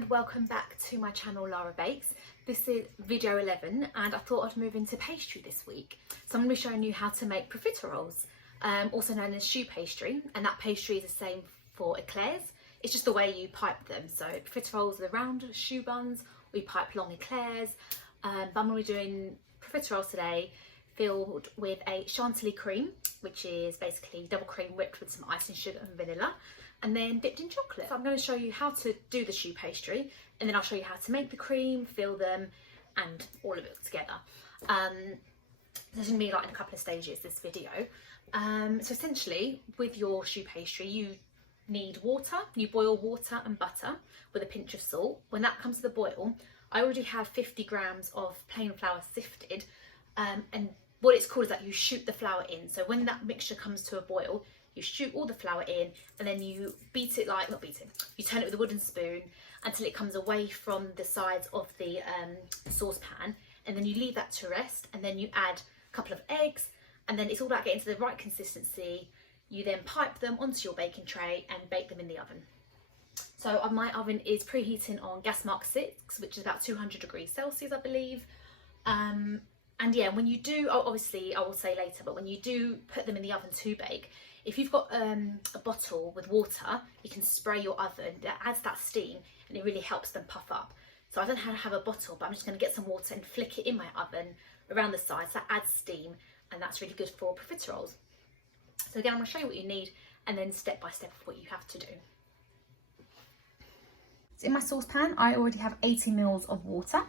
and welcome back to my channel Lara Bakes. This is video 11 and I thought I'd move into pastry this week. So I'm going to be showing you how to make profiteroles, also known as choux pastry, and that pastry is the same for eclairs. It's just the way you pipe them. So profiteroles are the round choux buns, we pipe long eclairs, but I'm going to be doing profiteroles today filled with a Chantilly Cream, which is basically double cream whipped with some icing sugar and vanilla, and then dipped in chocolate. So I'm going to show you how to do the choux pastry, and then I'll show you how to make the cream, fill them, and all of it together. There's going to be like in a couple of stages this video. So essentially with your choux pastry you need water. You boil water and butter with a pinch of salt. When that comes to the boil, I already have 50 grams of plain flour sifted, and what it's called is that you shoot the flour in. So when that mixture comes to a boil, you shoot all the flour in and then you beat it, like, not beat it, you turn it with a wooden spoon until it comes away from the sides of the saucepan, and then you leave that to rest, and then you add a couple of eggs, and then it's all about getting to the right consistency. You then pipe them onto your baking tray and bake them in the oven. So my oven is preheating on gas mark 6, which is about 200 degrees Celsius, I believe. And yeah, when you do, obviously I will say later, but when you do put them in the oven to bake, if you've got a bottle with water, you can spray your oven. That adds that steam and it really helps them puff up. So I don't have a bottle, but I'm just going to get some water and flick it in my oven around the sides. That adds steam and that's really good for profiteroles. So again, I'm going to show you what you need and then step by step what you have to do. So in my saucepan, I already have 80 ml of water.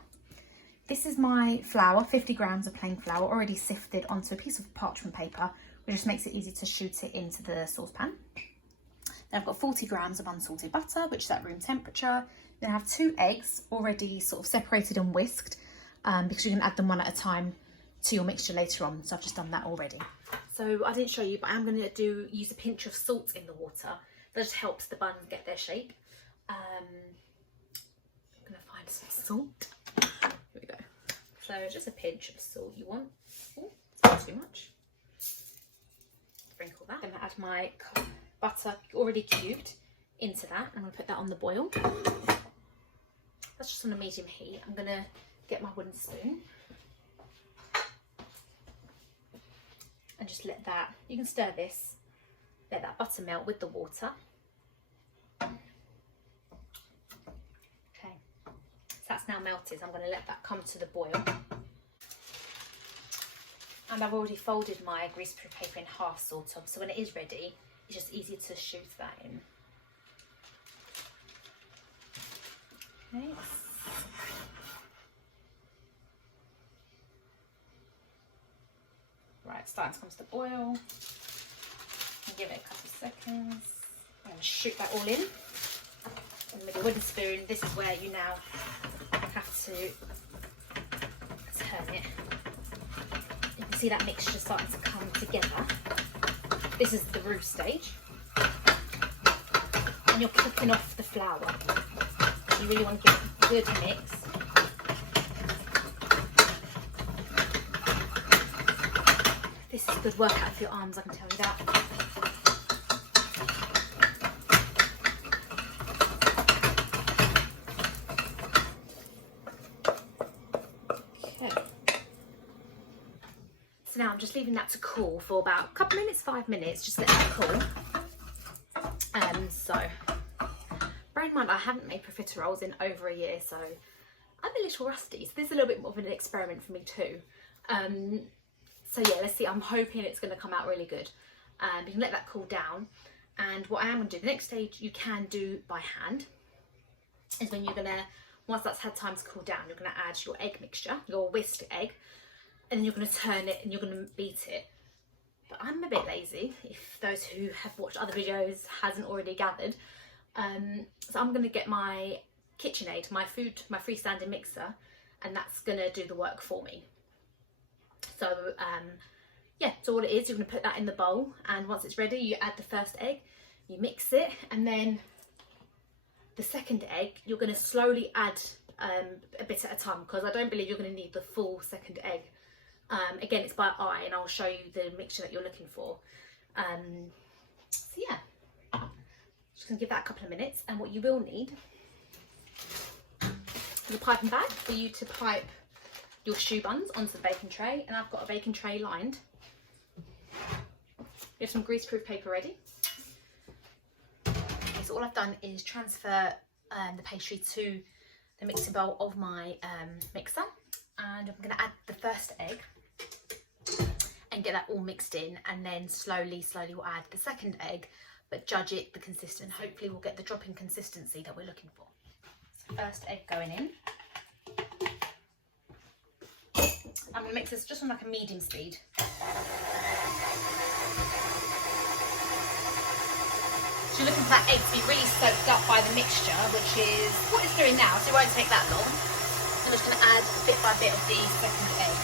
This is my flour, 50 grams of plain flour, already sifted onto a piece of parchment paper, which just makes it easy to shoot it into the saucepan. Then I've got 40 grams of unsalted butter, which is at room temperature. Then I have 2 eggs already sort of separated and whisked, because you can add them one at a time to your mixture later on. So I've just done that already. So I didn't show you, but I'm going to use a pinch of salt in the water. That just helps the buns get their shape. I'm going to find some salt. Here we go. So just a pinch of salt you want. Oh, it's not too much. Sprinkle that. Then I add my butter already cubed into that. I'm going to put that on the boil. That's just on a medium heat. I'm going to get my wooden spoon and just let that, you can stir this, let that butter melt with the water. Okay, so that's now melted. I'm going to let that come to the boil. And I've already folded my greaseproof paper in half, sort of, so when it is ready, it's just easier to shoot that in. Okay. Right, it's starting to come to the boil. Give it a couple of seconds. I'm going to shoot that all in. And with a wooden spoon, this is where you now have to turn it. You can see that mixture starting to come together. This is the roux stage. And you're cooking off the flour. You really want to give it a good mix. This is a good workout for your arms, I can tell you that. Okay. So now I'm just leaving that to cool for about a couple minutes, 5 minutes, just let that cool. So, bear in mind I haven't made profiteroles in over a year, so I'm a little rusty. So this is a little bit more of an experiment for me too. So yeah, let's see, I'm hoping it's going to come out really good. You can let that cool down. And what I am going to do, the next stage you can do by hand, is when you're going to, once that's had time to cool down, you're going to add your egg mixture, your whisked egg, and then you're going to turn it and you're going to beat it. But I'm a bit lazy, if those who have watched other videos hasn't already gathered. So I'm going to get my KitchenAid, my freestanding mixer, and that's going to do the work for me. So yeah, so all it is, you're going to put that in the bowl, and once it's ready you add the first egg, you mix it, and then the second egg you're going to slowly add a bit at a time, because I don't believe you're going to need the full second egg. Again, it's by eye, and I'll show you the mixture that you're looking for. So yeah, just going to give that a couple of minutes, and what you will need the piping bag for you to pipe your choux buns onto the baking tray, and I've got a baking tray lined. We have some greaseproof paper ready. Okay, so all I've done is transfer the pastry to the mixing bowl of my mixer, and I'm going to add the first egg and get that all mixed in, and then slowly we'll add the second egg, but judge it the consistency. Hopefully we'll get the drop-in consistency that we're looking for. So first egg going in. I'm going to mix this just on like a medium speed. So you're looking for that egg to be really soaked up by the mixture, which is what it's doing now, so it won't take that long. I'm just going to add bit by bit of the second egg.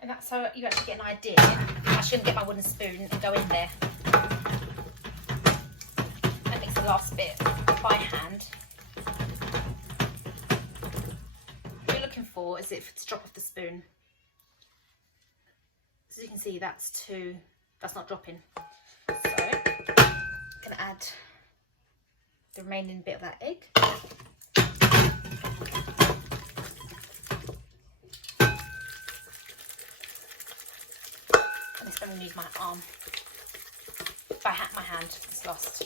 And that's so you actually get an idea. I'm actually going to get my wooden spoon and go in there and mix the last bit by hand. What you're looking for is it to drop off the spoon. As you can see, that's not dropping. So I'm going to add the remaining bit of that egg. I'm going to use my arm, my hand, this last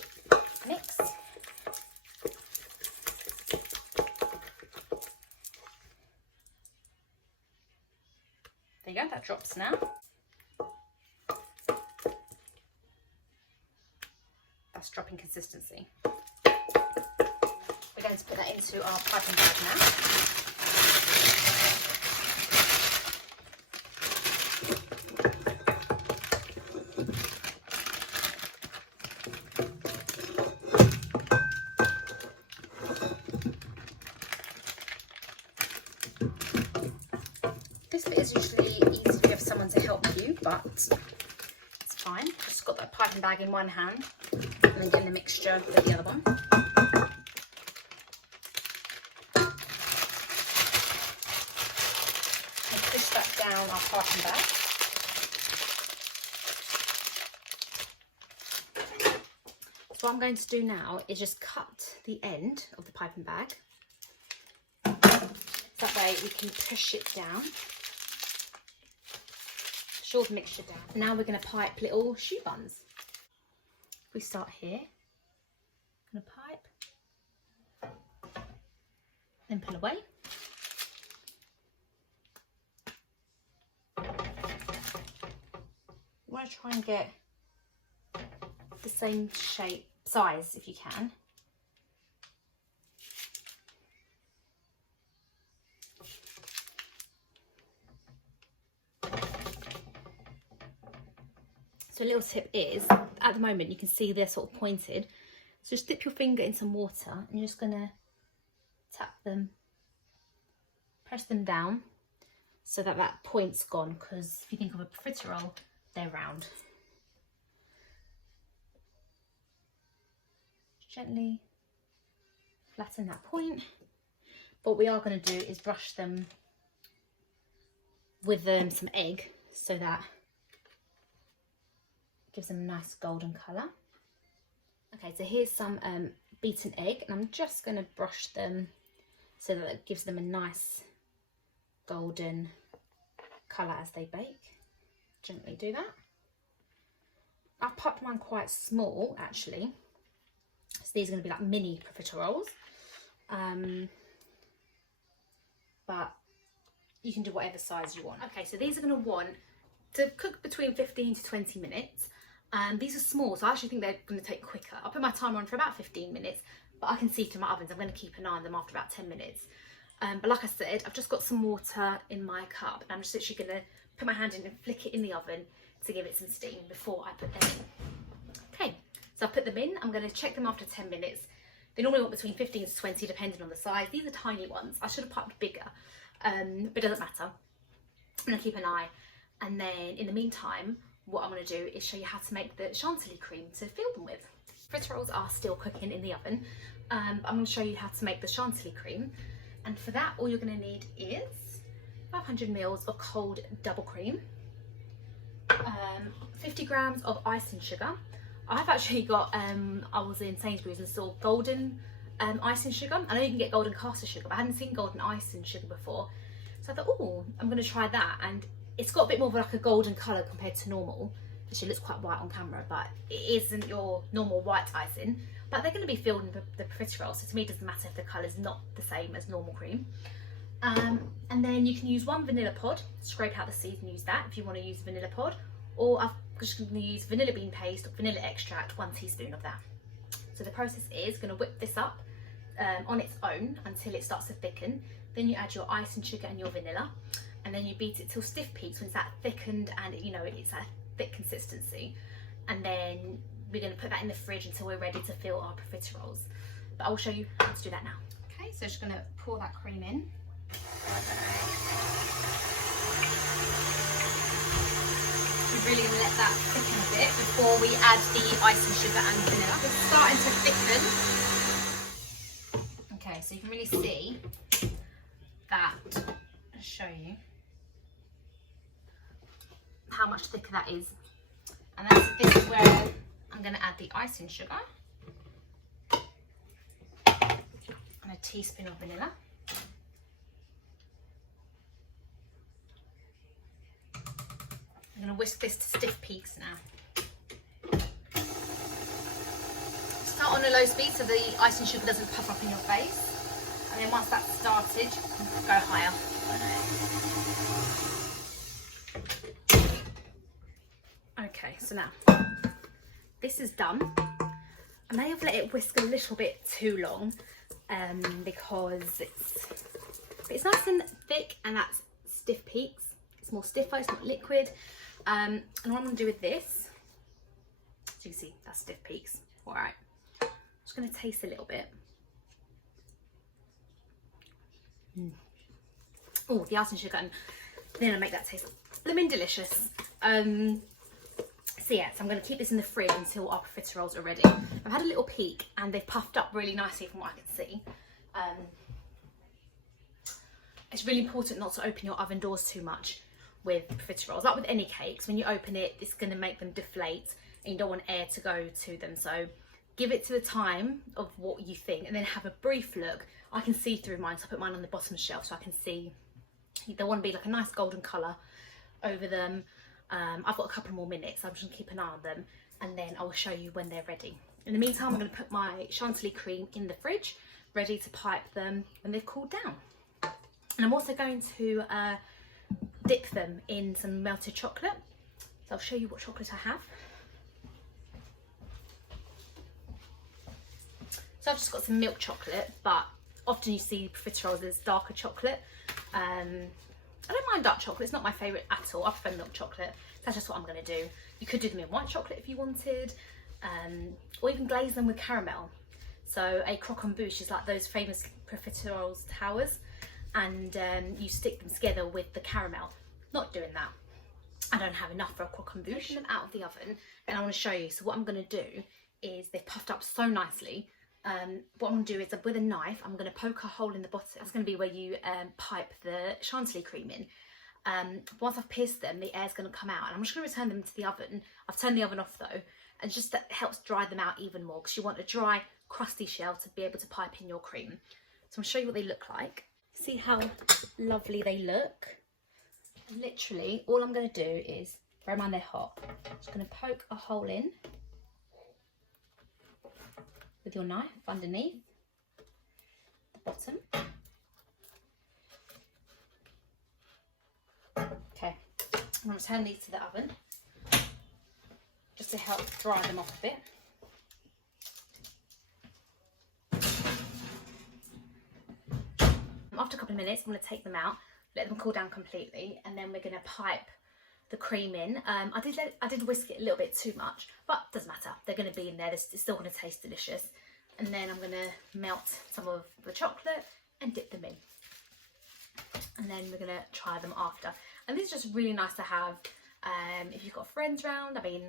mix. There you go, that drops now. That's dropping consistency. We're going to put that into our piping bag now. This bit is usually easy if you have someone to help you, but it's fine. Just got that piping bag in one hand and then getting the mixture with the other one. And push that down our piping bag. So what I'm going to do now is just cut the end of the piping bag. That way we can push it down. Push all the mixture down. Now we're going to pipe little choux buns. If we start here, I'm going to pipe, then pull away. You want to try and get the same shape, size if you can. So a little tip is, at the moment you can see they're sort of pointed. So just dip your finger in some water and you're just going to tap them, press them down so that that point's gone, because if you think of a profiterole, they're round. Gently flatten that point. But what we are going to do is brush them with some egg so that gives them a nice golden colour. Okay, so here's some beaten egg, and I'm just going to brush them so that it gives them a nice golden colour as they bake. Gently do that. I've popped mine quite small actually, so these are going to be like mini profiteroles, but you can do whatever size you want. Okay, so these are going to want to cook between 15 to 20 minutes. These are small, so I actually think they're going to take quicker. I'll put my timer on for about 15 minutes, but I can see through my ovens. I'm going to keep an eye on them after about 10 minutes. But like I said, I've just got some water in my cup, and I'm just literally going to put my hand in and flick it in the oven to give it some steam before I put them in. Okay, so I've put them in. I'm going to check them after 10 minutes. They normally want between 15 to 20, depending on the size. These are tiny ones. I should have piped bigger, but it doesn't matter. I'm going to keep an eye. And then in the meantime, what I'm going to do is show you how to make the Chantilly cream to fill them with. Profiteroles are still cooking in the oven. I'm going to show you how to make the Chantilly cream, and for that all you're going to need is 500 ml of cold double cream, 50 grams of icing sugar. I've actually got, I was in Sainsbury's and saw golden icing sugar. I know you can get golden caster sugar, but I hadn't seen golden icing sugar before. So I thought, oh, I'm going to try that. And it's got a bit more of like a golden colour compared to normal. Actually, it looks quite white on camera, but it isn't your normal white icing. But they're going to be filled in the profiteroles, so to me it doesn't matter if the colour's not the same as normal cream. And then you can use one vanilla pod, scrape out the seeds and use that if you want to use vanilla pod, or I'm just going to use vanilla bean paste or vanilla extract, 1 teaspoon of that. So the process is going to whip this up on its own until it starts to thicken. Then you add your icing sugar and your vanilla, and then you beat it till stiff peaks when it's that thickened and you know it's a thick consistency. And then we're going to put that in the fridge until we're ready to fill our profiteroles. But I will show you how to do that now. Okay, so just going to pour that cream in. We're really going to let that thicken a bit before we add the icing sugar and vanilla. It's starting to thicken. Okay, so you can really see that. I'll show you how much thicker that is. And this is where I'm going to add the icing sugar and a teaspoon of vanilla. I'm going to whisk this to stiff peaks now. Start on a low speed so the icing sugar doesn't puff up in your face. And then once that's started, go higher. Okay, so now this is done. I may have let it whisk a little bit too long because it's nice and thick and that's stiff peaks. It's more stiffer, it's not liquid. And what I'm going to do with this, as you can see, that's stiff peaks. All right, I'm just going to taste a little bit. Oh, the icing sugar, and then I'll make that taste blooming delicious. So yeah, so I'm going to keep this in the fridge until our profiteroles are ready. I've had a little peek and they've puffed up really nicely from what I can see. It's really important not to open your oven doors too much with profiteroles. Like with any cakes, when you open it, it's going to make them deflate and you don't want air to go to them. So give it to the time of what you think and then have a brief look. I can see through mine, so I put mine on the bottom shelf so I can see. They want to be like a nice golden colour over them. I've got a couple more minutes, so I'm just going to keep an eye on them and then I will show you when they're ready. In the meantime, I'm going to put my Chantilly cream in the fridge, ready to pipe them when they've cooled down. And I'm also going to dip them in some melted chocolate. So I'll show you what chocolate I have. So I've just got some milk chocolate, but often you see profiteroles as darker chocolate. I don't mind dark chocolate, it's not my favourite at all. I prefer milk chocolate. That's just what I'm going to do. You could do them in white chocolate if you wanted, or even glaze them with caramel. So a croquembouche is like those famous profiteroles towers, and you stick them together with the caramel. Not doing that. I don't have enough for a croquembouche. Taking them out of the oven, and I want to show you. So what I'm going to do is they've puffed up so nicely. What I'm going to do is with a knife, I'm going to poke a hole in the bottom. That's going to be where you pipe the Chantilly cream in. Once I've pierced them, the air's going to come out, and I'm just going to return them to the oven. I've turned the oven off though, and just that helps dry them out even more because you want a dry, crusty shell to be able to pipe in your cream. So I'm going to show you what they look like. See how lovely they look? Literally, all I'm going to do is, bear in mind they're hot, I'm just going to poke a hole in with your knife underneath the bottom. Okay, I'm going to turn these to the oven just to help dry them off a bit. After a couple of minutes, I'm going to take them out, let them cool down completely, and then we're going to pipe the cream in. I did whisk it a little bit too much, but it doesn't matter. They're going to be in there. It's still going to taste delicious. And then I'm going to melt some of the chocolate and dip them in. And then we're going to try them after. And this is just really nice to have If you've got friends around, I mean,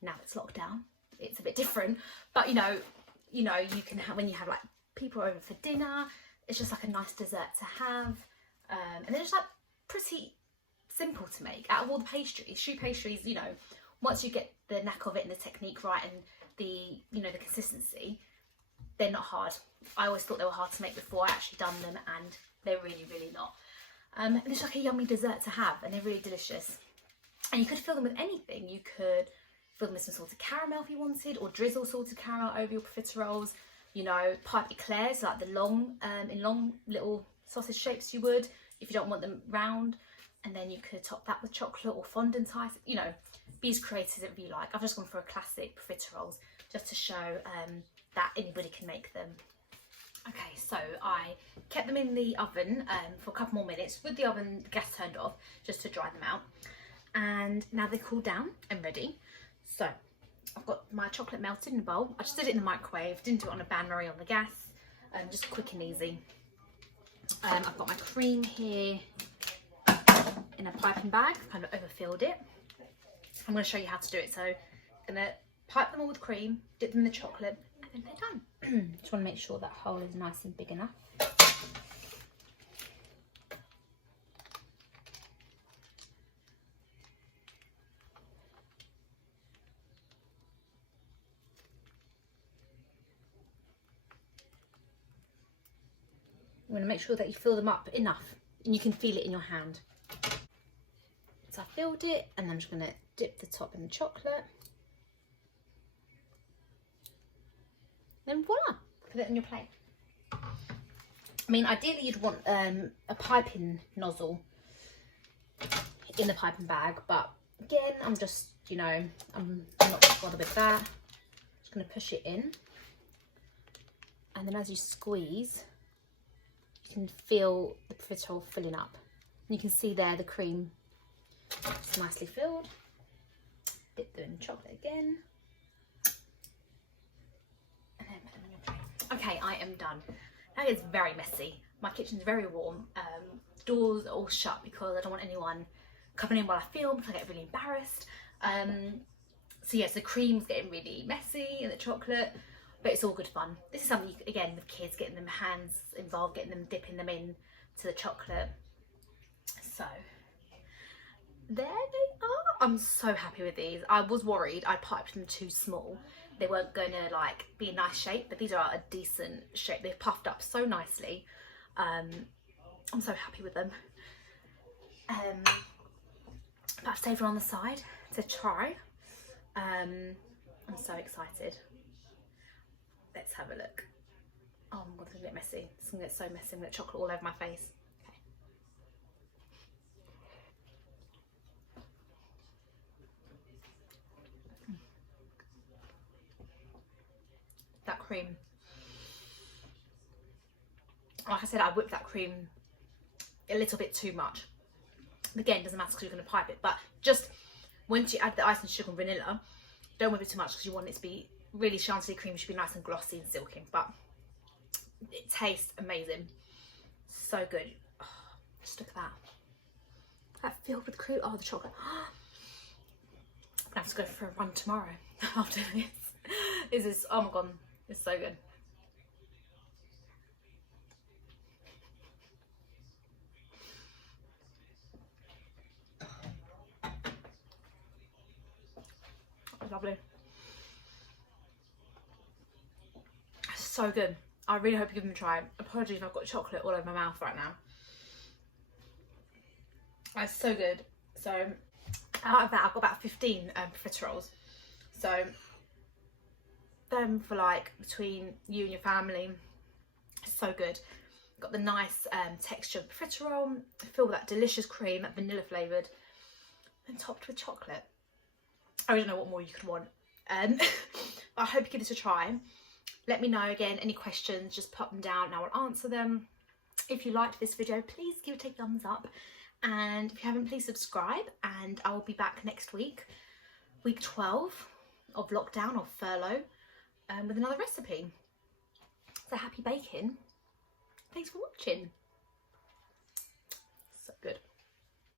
now it's locked down, it's a bit different, but you can have, when you have like people over for dinner, it's just like a nice dessert to have. And they're just like pretty simple to make. Out of all the pastries, choux pastries, once you get the knack of it and the technique right and the the consistency, they're not hard. I always thought they were hard to make before I actually done them, and they're really, really not. And it's like a yummy dessert to have, and they're really delicious. And you could fill them with anything. You could fill them with some salted caramel if you wanted, or drizzle salted caramel over your profiteroles. Pipe eclairs, like the long, in long little sausage shapes you would, if you don't want them round. And then you could top that with chocolate or fondant ice. Be as creative as you like. I've just gone for a classic profiteroles just to show that anybody can make them. Okay, so I kept them in the oven for a couple more minutes with the oven, the gas turned off, just to dry them out. And now they're cooled down and ready. So I've got my chocolate melted in a bowl. I just did it in the microwave, didn't do it on a bain-marie on the gas, just quick and easy. I've got my cream here in a piping bag, kind of overfilled it. I'm going to show you how to do it. So I'm going to pipe them all with cream, dip them in the chocolate, and then they're done. Just want to make sure that hole is nice and big enough. You want to make sure that you fill them up enough and you can feel it in your hand. So I filled it, and I'm just going to dip the top in the chocolate. Then voila, put it on your plate. I mean, ideally you'd want a piping nozzle in the piping bag, but again, I'm just, I'm not bothered with that. Just going to push it in, and then as you squeeze, you can feel the profiterole filling up. And you can see there the cream is nicely filled. Dip them in chocolate again. And then put them on your plate. Okay, I am done. That is very messy. My kitchen's very warm. Doors are all shut because I don't want anyone coming in while I film, because I get really embarrassed. So yes, the cream's getting really messy in the chocolate, but it's all good fun. This is something, again, with kids, getting them hands involved, getting them, dipping them in to the chocolate. So there they are. I'm so happy with these. I was worried I piped them too small. They weren't going to like be a nice shape, but these are a decent shape. They've puffed up so nicely. I'm so happy with them. I've saved one on the side to try. I'm so excited. Let's have a look. Oh my god, it's gonna get messy. It's gonna get so messy. I'm gonna get chocolate all over my face. Okay. That cream. Like I said, I whipped that cream a little bit too much. Again, doesn't matter because you're going to pipe it, but just once you add the icing, sugar and vanilla, don't whip it too much because you want it to be really, Chantilly cream should be nice and glossy and silky, but it tastes amazing. So good. Oh, just look at that. That filled with cream. Oh, the chocolate. I'm going to have to go for a run tomorrow after this. This is, oh my god, it's so good. Lovely. So good. I really hope you give them a try. Apologies if I've got chocolate all over my mouth right now. It's so good. So out of that, I've got about 15 profiteroles. So them for like between you and your family. So good. Got the nice texture of profiterole, filled with that delicious cream, that vanilla flavoured, and topped with chocolate. I don't know what more you could want. I hope you give this a try. Let me know again, any questions, just pop them down and I will answer them. If you liked this video, please give it a thumbs up. And if you haven't, please subscribe. And I will be back next week, week 12 of lockdown or furlough, with another recipe. So happy baking. Thanks for watching. So good.